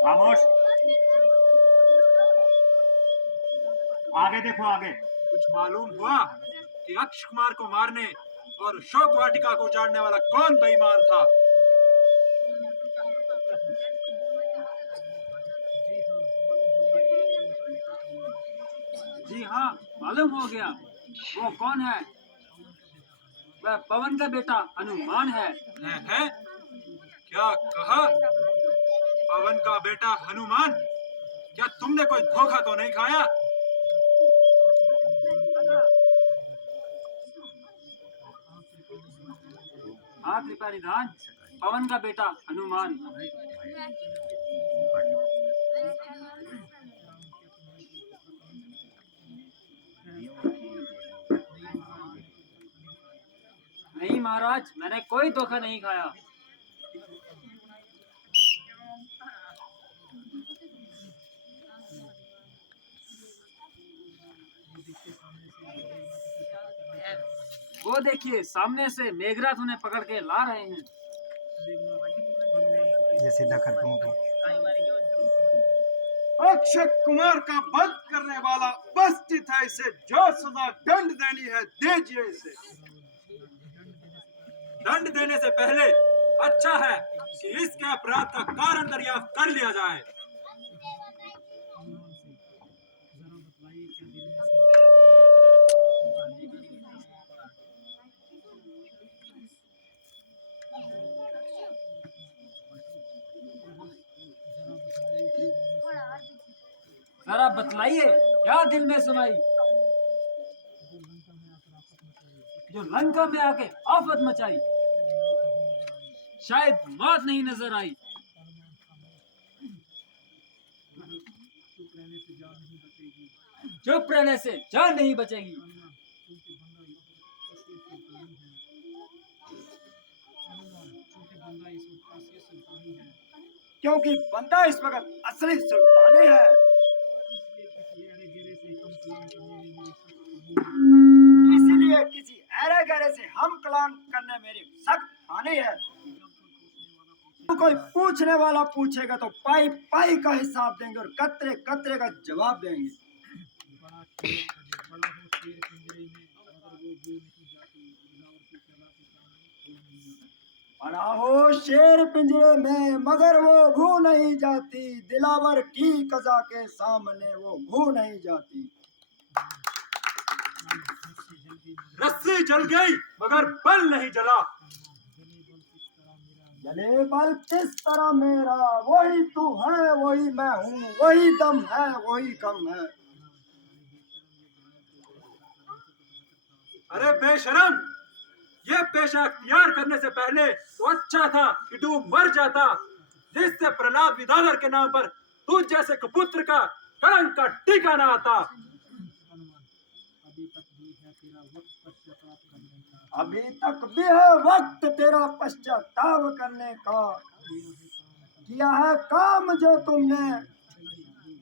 खामोश। आगे देखो आगे। कुछ मालूम हुआ कि अक्षय कुमार को मारने और शोक वाटिका को उजाड़ने वाला कौन बेईमान था? जी हाँ, मालूम हो गया। वो कौन है? वह पवन का बेटा हनुमान है। है? क्या कहा? पवन का बेटा हनुमान? क्या तुमने कोई धोखा तो नहीं खाया? हाँ कृपा निधान, पवन का बेटा हनुमान। नहीं महाराज, मैंने कोई धोखा नहीं खाया। वो देखिए, सामने से मेघराज उन्हें पकड़ के ला रहे हैं। ये सीधा कर दूं तो अक्षय कुमार का वध करने वाला उपस्थित है, इसे जो सजा दंड देनी है दीजिए इसे। दंड देने से पहले अच्छा है कि इसके अपराध का कारण दरियाफ्त कर लिया जाए। जरा बतलाइए, क्या दिल में सुनाई जो लंका में आके आफत मचाई? शायद मौत नहीं नजर आई। चुप रहने से जान नहीं बचेगी। क्योंकि बंदा इस वक्त असली सुल्तानी है, इसलिए किसी ऐरे गहरे से हम कलाम करने मेरी सख्त हानि है। कोई पूछने वाला पूछेगा तो पाई पाई का हिसाब देंगे और कतरे कतरे का जवाब देंगे। बड़ा हो शेर पिंजरे में मगर वो भू नहीं जाती, दिलावर की कजा के सामने वो भू नहीं जाती। रस्सी जल गई मगर बल नहीं जला। जले बल किस तरह मेरा, वही तू है वही मैं हूँ, वही दम है वही कम है। अरे बेशरम, ये पेशा अख्तियार करने से पहले तो अच्छा था कि तू मर जाता, जिससे प्रहलाद विदाधर के नाम पर तू जैसे कुपुत्र का कलंक का टीका न आता। अभी तक भी है वक्त तेरा पश्चाताप करने का, किया है काम जो तुमने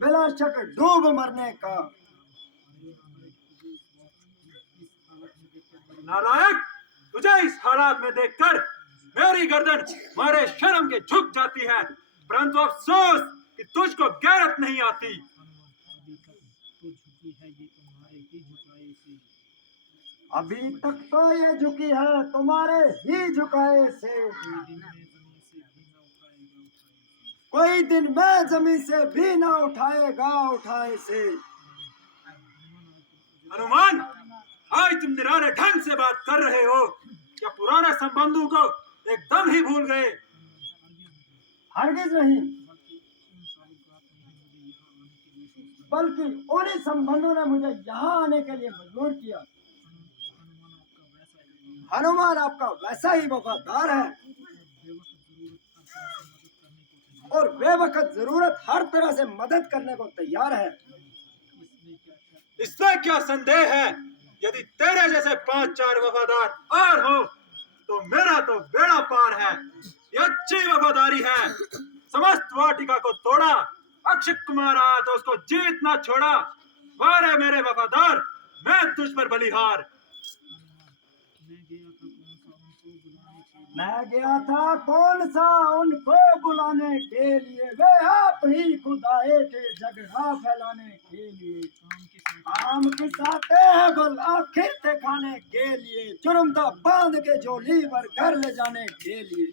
बिला शक डूब मरने का। नालायक, तुझे इस हालात में देखकर मेरी गर्दन मारे शर्म के झुक जाती है, परंतु अफसोस कि तुझको गैरत नहीं आती। अभी तक तो ये झुकी है तुम्हारे ही झुकाए से, कोई दिन मैं जमीन से भी ना उठाएगा उठाए से। हनुमान, आज तुम निराले ढंग से बात कर रहे हो या पुराने संबंधों को एकदम ही भूल गए? हरगिज नहीं, बल्कि उन्हीं संबंधों ने मुझे यहाँ आने के लिए मजबूर किया। हनुमान आपका वैसा ही वफादार है और बेवकत जरूरत हर तरह से मदद करने को तैयार है। इसमें क्या संदेह है? यदि तेरे जैसे 5-4 वफादार और हो तो मेरा तो बेड़ा पार है। ये अच्छी वफादारी है। समस्त वाटिका को तोड़ा, अक्षय कुमार आया तो उसको जीवित ना छोड़ा। वारे मेरे वफादार, मैं तुझ पर बलिहार। मैं गया था कौन सा उनको बुलाने के लिए, वे आप ही खुद आए थे झगड़ा फैलाने के लिए। काम किसाते हैं गुल आखिर थे खाने के लिए, जुर्म था बांध के झोली भर घर ले जाने के लिए।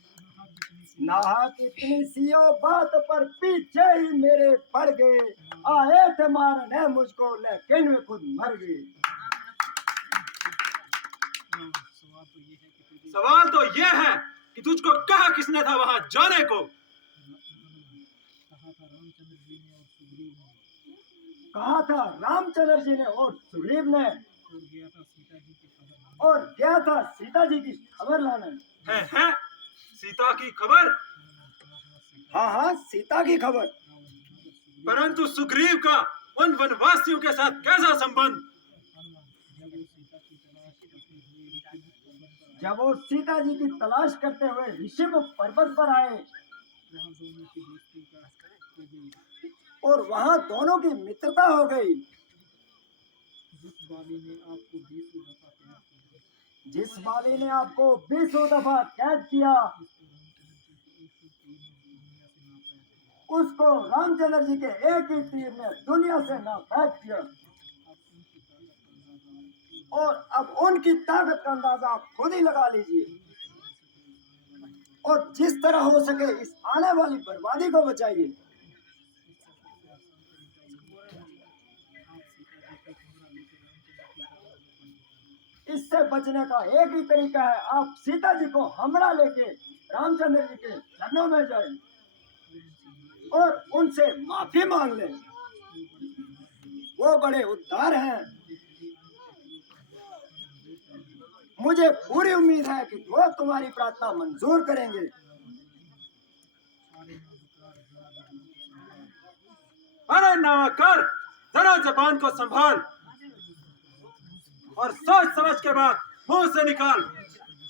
नाहक इतनी सीओ बात पर पीछे ही मेरे पड़ गए, आए थे मारने मुझको लेकिन वे खुद मर गए। सवाल तो ये है कि तुझको कहा किसने था वहां जाने को? कहा था रामचंद्र जी ने और सुग्रीव ने, और गया था सीता जी की खबर लाने। है सीता की खबर? हाँ हाँ, सीता की खबर। परंतु सुग्रीव का उन वनवासियों के साथ कैसा संबंध? जब वो सीता जी की तलाश करते हुए ऋषभ पर्वत पर आए और वहां दोनों की मित्रता हो गई। जिस बाली ने आपको 20 दफा कैद किया, उसको रामचंद्र जी के एक ही तीर ने दुनिया से ना फेंक दिया। और अब उनकी ताकत का अंदाजा आप खुद ही लगा लीजिए, और जिस तरह हो सके इस आने वाली बर्बादी को बचाइए। इससे बचने का एक ही तरीका है, आप सीता जी को हमरा लेके रामचंद्र जी के चरणों में जाएं और उनसे माफी मांग लें। वो बड़े उदार हैं। मुझे पूरी उम्मीद है कि वो तुम्हारी प्रार्थना मंजूर करेंगे। अरे नवाकर, जरा जबान को संभाल और सोच समझ के बाद मुंह से निकाल।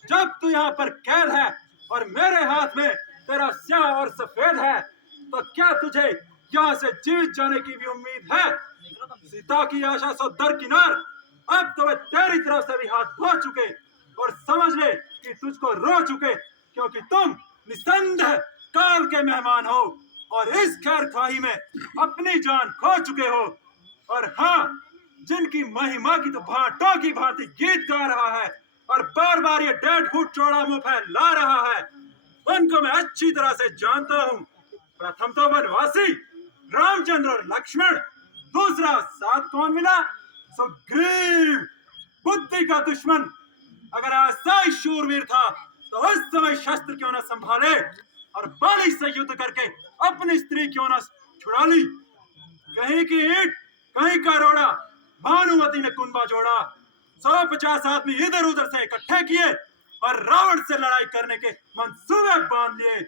जब तू यहाँ पर कैद है और मेरे हाथ में तेरा स्याह और सफेद है, तो क्या तुझे यहाँ से जीवित जाने की भी उम्मीद है? सीता की आशा सो दरकिनार, अब तो वे तेरी तरफ से भी हाथ धो चुके, और समझ ले कि तुझको रो चुके, क्योंकि तुम निसंदेह काल के मेहमान हो और इस खैर खाही में अपनी जान खो चुके हो। और हाँ, जिनकी महिमा की तो भांटों की भांति गीत गा रहा है और बार बार ये 1.5 फुट चौड़ा मुंह फैला रहा है, उनको मैं अच्छी तरह से जानता हूँ। प्रथम तो वनवासी रामचंद्र और लक्ष्मण, दूसरा साथ कौन मिला? सुग्रीव, बुद्धि का दुश्मन। अगर ऐसा ही शूरवीर था तो उस समय शस्त्र क्यों न संभाले और बाली से युद्ध करके अपनी स्त्री क्यों न छुड़ा ली? कहीं की ईंट, कहीं का रोड़ा, भानुमति ने कुंभा जोड़ा। 150 आदमी इधर उधर से इकट्ठे किए और रावण से लड़ाई करने के मंसूबे बांध लिए।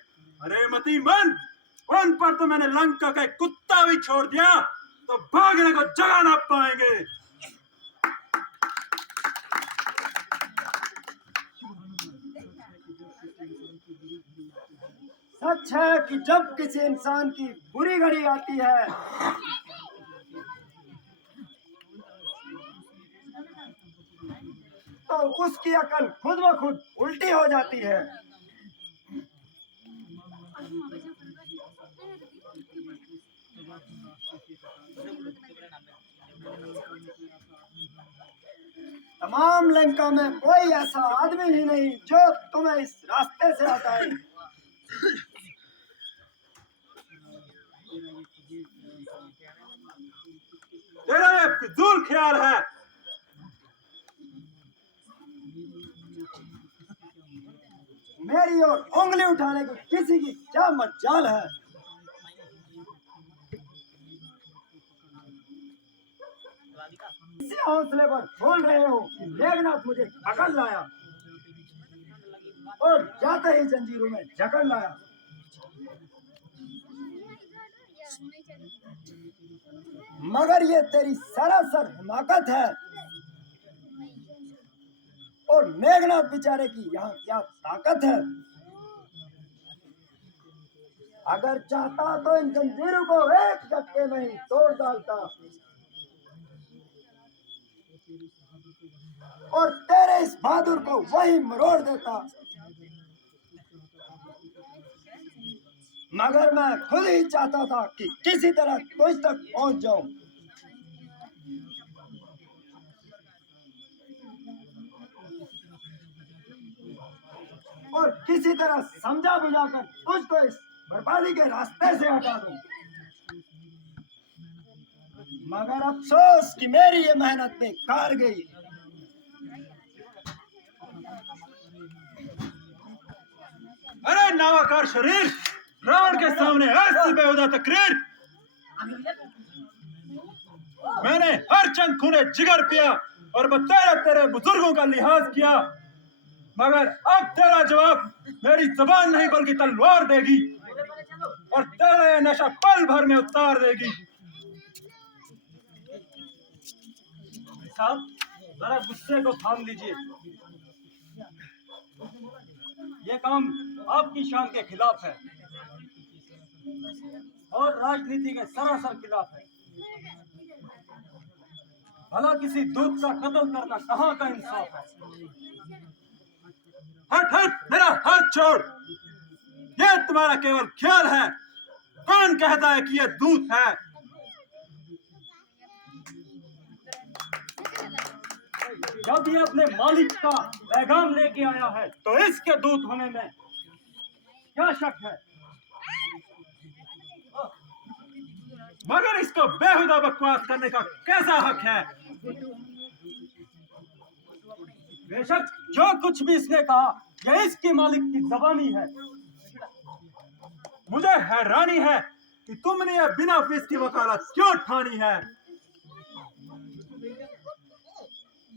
अरे मती मन, उन पर तो मैंने लंका का एक कुत्ता भी छोड़ दिया तो भागने को जगह ना पाएंगे। सच है कि जब किसी इंसान की बुरी घड़ी आती है तो उसकी अकल खुद ब खुद उल्टी हो जाती है। तमाम लंका में कोई ऐसा आदमी ही नहीं जो तुम्हें इस रास्ते से हटाए। तेरा ये फिजूल ख्याल है। मेरी ओर उंगली उठाने की किसी की क्या मजाल है? इसी हौसले पर बोल रहे हो कि मेघनाथ मुझे पकड़ लाया और जाते ही जंजीरों में जकड़ लाया। मगर ये तेरी सरासर हिमाकत है, और मेघनाथ बेचारे की यहाँ क्या ताकत है? अगर चाहता तो इन जंजीरों को एक झटके में ही तोड़ डालता और तेरे इस बहादुर को वही मरोड़ देता। मगर मैं खुद ही चाहता था कि किसी तरह तुझ तक पहुंच जाऊं। और किसी तरह समझा बुझाकर तुझको इस बर्बादी के रास्ते से हटा दूं। मगर अफसोस कि मेरी ये मेहनत बेकार गई। अरे नावाकार शरीर, रावण के सामने ऐसी बेहुदा तकरीर। मैंने हर चंद खूने जिगर पिया और तेरे बुजुर्गों का लिहाज किया, मगर अब तेरा जवाब मेरी जबान नहीं बल्कि तलवार देगी और तेरा ये नशा पल भर में उतार देगी। साहब, जरा गुस्से को थाम लीजिए। ये काम आपकी शान के खिलाफ है और राजनीति के सरासर खिलाफ है। भला किसी दूत का कत्ल करना कहाँ का इंसाफ है? हट हट, मेरा हाथ छोड़। ये तुम्हारा केवल ख्याल है। कौन कहता है कि ये दूत है? जब ये अपने मालिक का पैगाम लेके आया है तो इसके दूत होने में क्या शक है? मगर इसको बेहुदा बकवास करने का कैसा हक है? बेशक जो कुछ भी इसने कहा यह इसकी मालिक की जबानी है। मुझे हैरानी है कि तुमने यह बिना फीस की वकालत क्यों ठानी है।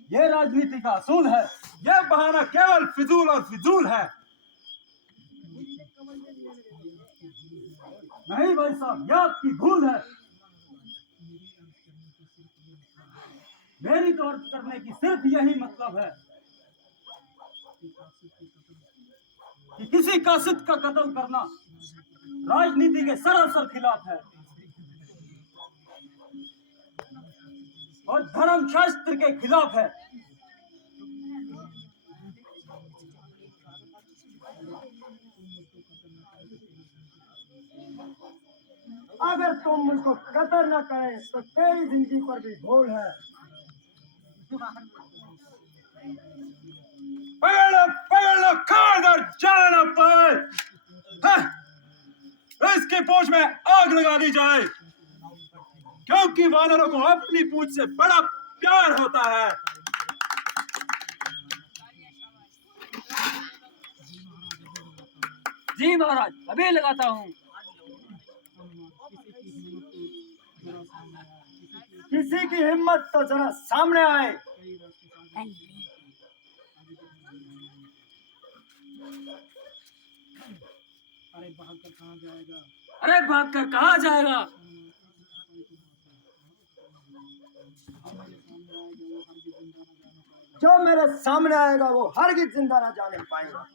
यह राजनीति का असूल है। यह बहाना केवल फिजूल और फिजूल है। नहीं भाई साहब, यह आपकी भूल है। मेरी तो अर्ज करने की सिर्फ यही मतलब है कि किसी कासिद का कत्ल करना राजनीति के सरासर खिलाफ है और धर्म शास्त्र के खिलाफ है। अगर तुम मुझको कदर न करे तो तेरी जिंदगी पर भी भूल है। पकड़ लो, खबरदार जाना ना पाए। हाँ, इसकी पूंछ में आग लगा दी जाए, क्योंकि वानरों को अपनी पूंछ से बड़ा प्यार होता है। जी महाराज, अभी लगाता हूँ। किसी की हिम्मत तो जरा सामने आए। अरे भागकर कहाँ जाएगा? जो मेरे सामने आएगा वो हरगिज जिंदा न जाने पाएगा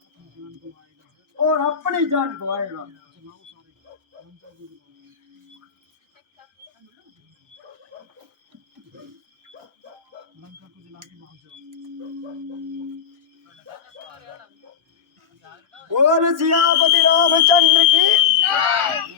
और अपनी जान गवाएगा। बोल सियापति रामचंद्र की।